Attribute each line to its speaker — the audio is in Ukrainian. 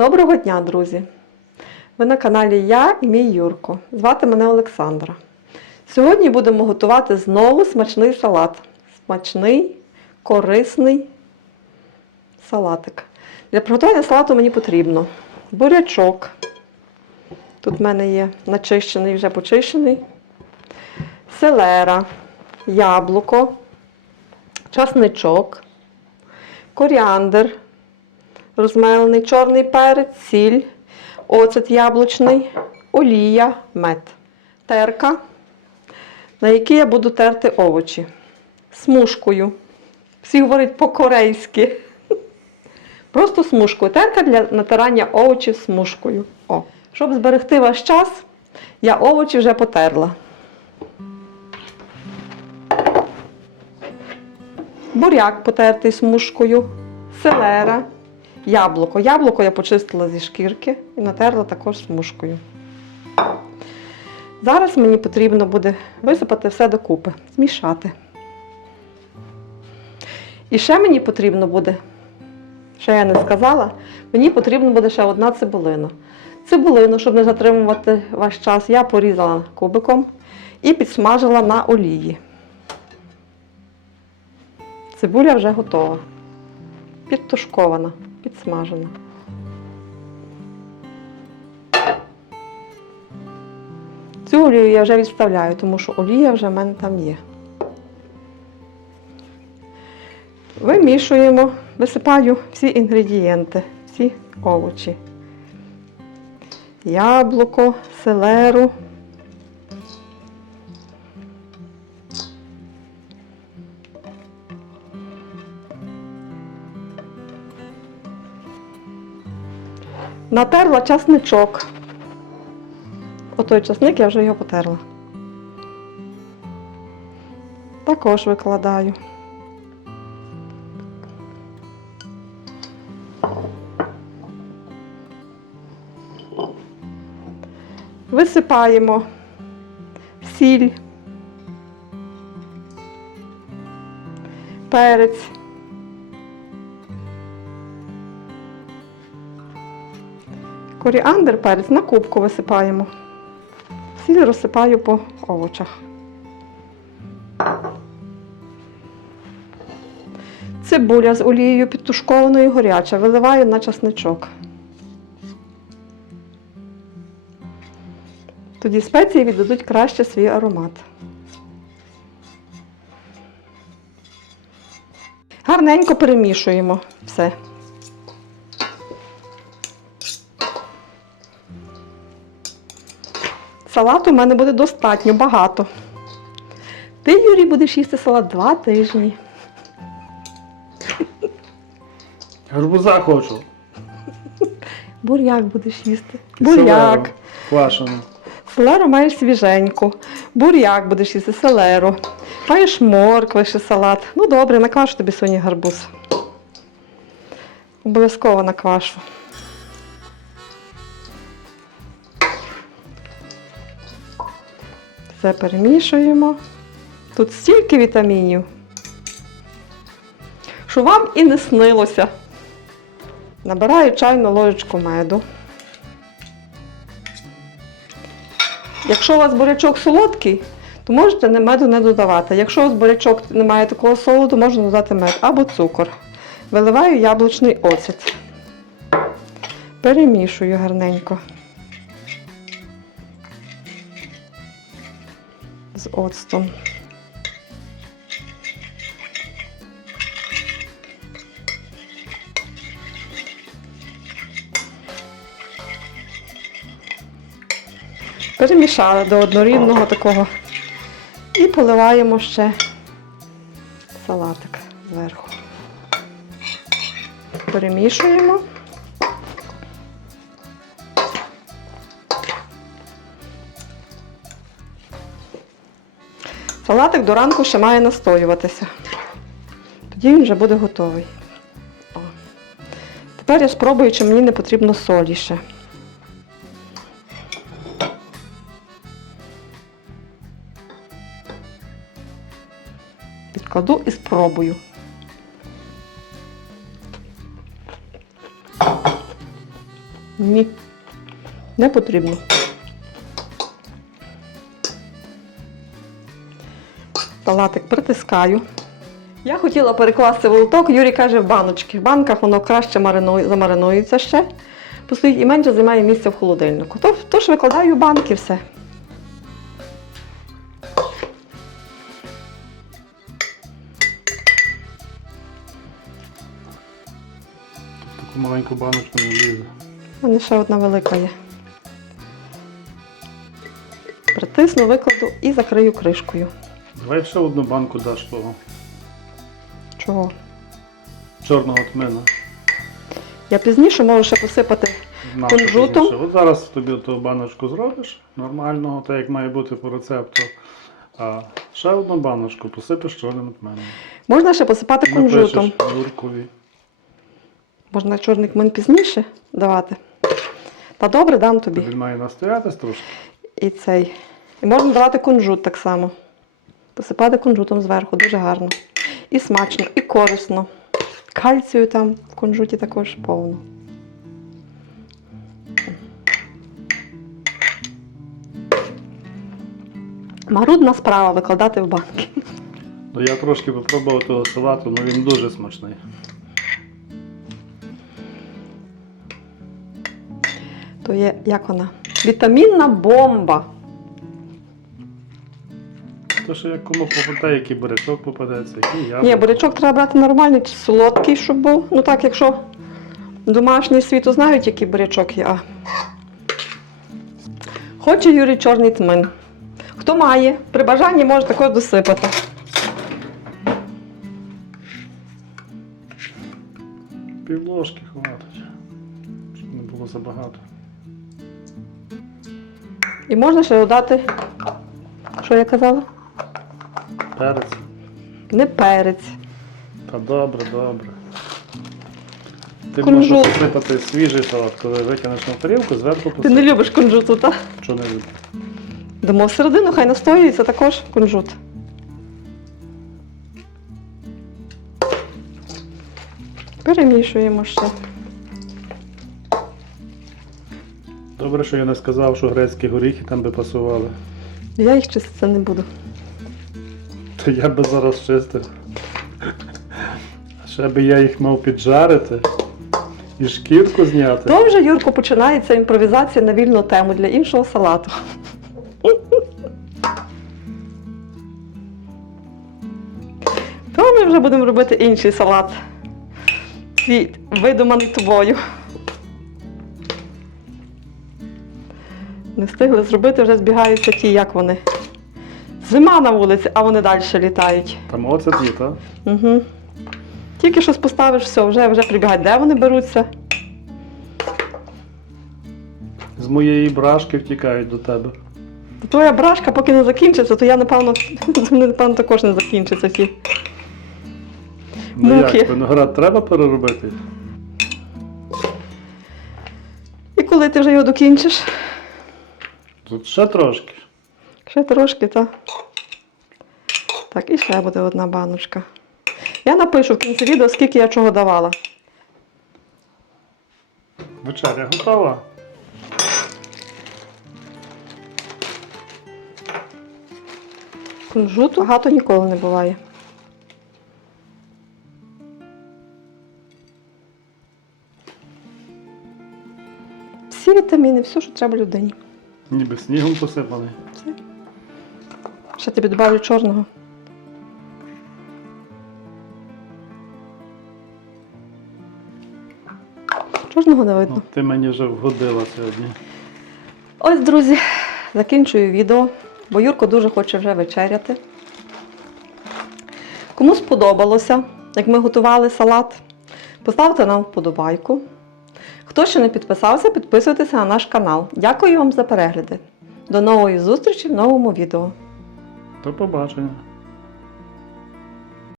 Speaker 1: Доброго дня, друзі! Ви на каналі Я і мій Юрко. Звати мене Олександра. Сьогодні будемо готувати знову смачний салат. Смачний, корисний салатик. Для приготування салату мені потрібно бурячок. Тут в мене є начищений, вже почищений. Селера, яблуко, часничок, коріандр, розмелений чорний перець, сіль, оцет яблучний, олія, мед, терка, на якій я буду терти овочі. Смужкою. Всі говорять по-корейськи. Просто смужкою. Терка для натирання овочів смужкою. О. Щоб зберегти ваш час, я овочі вже потерла. Буряк потертий смужкою, селера, яблуко. Яблуко я почистила зі шкірки і натерла також смужкою. Зараз мені потрібно буде висипати все докупи, змішати. І ще мені потрібно буде, ще я не сказала, мені потрібно буде ще одна цибулина. Цибулину, щоб не затримувати ваш час, я порізала кубиком і підсмажила на олії. Цибуля вже готова. Підтушкована, підсмажена. Цю олію я вже відставляю, тому що олія вже в мене там є. Вимішуємо, висипаю всі інгредієнти, всі овочі. Яблуко, селеру. Натерла часничок. Отой часник я вже його потерла. Також викладаю. Висипаємо сіль, перець. Коріандр перець на кубку висипаємо. Сіль розсипаю по овочах. Цибуля з олією підтушкованою горяча. Виливаю на часничок. Тоді спеції віддадуть краще свій аромат. Гарненько перемішуємо все. Салату в мене буде достатньо багато. Ти, Юрій, будеш їсти салат два тижні.
Speaker 2: Гарбуза хочу.
Speaker 1: Буряк будеш їсти. Буряк.
Speaker 2: Квашену.
Speaker 1: Селеру маєш свіженьку. Буряк будеш їсти селеру. Маєш моркви ще салат. Ну добре, наквашу тобі сьогодні гарбуз. Обов'язково наквашу. Все перемішуємо. Тут стільки вітамінів, що вам і не снилося. Набираю чайну ложечку меду. Якщо у вас бурячок солодкий, то можете меду не додавати. Якщо у вас бурячок не має такого солоду, можна додати мед або цукор. Виливаю яблучний оцет. Перемішую гарненько. З оцтом. Перемішали до однорідного такого. І поливаємо ще салатик зверху. Перемішуємо. Салатик до ранку ще має настоюватися. Тоді він вже буде готовий. О. Тепер я спробую, чи мені не потрібно солі ще. Підкладу і спробую. Ні. Не потрібно. Салатик притискаю. Я хотіла перекласти волоток, Юрій каже, в баночки. В банках воно краще маринує, замаринується ще. Постоїть і менше займає місця в холодильнику. Тож викладаю в банки все.
Speaker 2: Таку маленьку баночку не влізе.
Speaker 1: Мене ще одна велика є. Притисну, викладу і закрию кришкою.
Speaker 2: Давай ще одну банку даш того
Speaker 1: Чого?
Speaker 2: чорного тмина.
Speaker 1: Я пізніше можу ще посипати. Кунжутом?
Speaker 2: пізніше. От зараз тобі ту баночку зробиш нормального, так як має бути по рецепту. А ще одну баночку посипеш чорним тменом.
Speaker 1: Можна ще посипати кунжутом.
Speaker 2: Напишеш Юркові.
Speaker 1: Можна чорний кмин пізніше давати. Та добре, дам тобі.
Speaker 2: Він має настоятись трошки.
Speaker 1: І цей. І можна давати кунжут так само. Посипати кунжутом зверху, дуже гарно. І смачно, і корисно. Кальцію там в кунжуті також повно. Марудна справа викладати в банки.
Speaker 2: Ну я трошки попробував того салату, але він дуже смачний.
Speaker 1: То є, як вона? Вітамінна бомба.
Speaker 2: То що як кому попаде, який бурячок попадеться, який яблуко.
Speaker 1: Ні, бурячок треба брати нормальний, солодкий, щоб був. Ну так, якщо домашній світу знають, який бурячок є. Хоче Юрій чорний тмин. Хто має, при бажанні може також досипати.
Speaker 2: Пів ложки хватить, щоб не було забагато.
Speaker 1: І можна ще додати, що я казала?
Speaker 2: Перець.
Speaker 1: Не перець.
Speaker 2: Та добре, добре. Ти
Speaker 1: Кунжут.
Speaker 2: можеш посипати свіжий салат, коли викинеш на тарілку, зверху
Speaker 1: Ти не любиш кунжуту, так?
Speaker 2: Що не люблю.
Speaker 1: Дамо всередину, хай настоюється також кунжут. Перемішуємо ще.
Speaker 2: Добре, що я не сказав, що грецькі горіхи там би пасували.
Speaker 1: Я їх чистити не буду.
Speaker 2: То я би зараз чистив. Ще би я їх мав піджарити і шкірку зняти.
Speaker 1: То вже, Юрко, починається імпровізація на вільну тему для іншого салату. То ми вже будемо робити інший салат. Свій видуманий тобою. Не встигли зробити, вже збігаються ті, як вони. Зима на вулиці, а вони далі літають.
Speaker 2: Там оцет є, так?
Speaker 1: Угу. Тільки щось поставиш, все, вже, вже прибігають. Де вони беруться?
Speaker 2: З моєї брашки втікають до тебе.
Speaker 1: Твоя брашка, поки не закінчиться, то я, напевно, вони, напевно, також не закінчаться ті.
Speaker 2: Ну
Speaker 1: Муки.
Speaker 2: як, виноград треба переробити?
Speaker 1: І коли ти вже його докінчиш?
Speaker 2: Тут ще трошки.
Speaker 1: Ще трошки, так. Так, і ще буде одна баночка. Я напишу в кінці відео, скільки я чого давала.
Speaker 2: Вечеря готова.
Speaker 1: Кунжуту багато ніколи не буває. Всі вітаміни, все, що треба людині.
Speaker 2: Ніби снігом посипаний.
Speaker 1: Все. Ще тобі додавлю чорного. Чорного не видно.
Speaker 2: Ну, ти мені вже вгодила сьогодні.
Speaker 1: Ось, друзі, закінчую відео, бо Юрко дуже хоче вже вечеряти. Кому сподобалося, як ми готували салат, поставте нам вподобайку. Хто ще не підписався, підписуйтеся на наш канал. Дякую вам за перегляди. До нової зустрічі в новому відео.
Speaker 2: До побачення.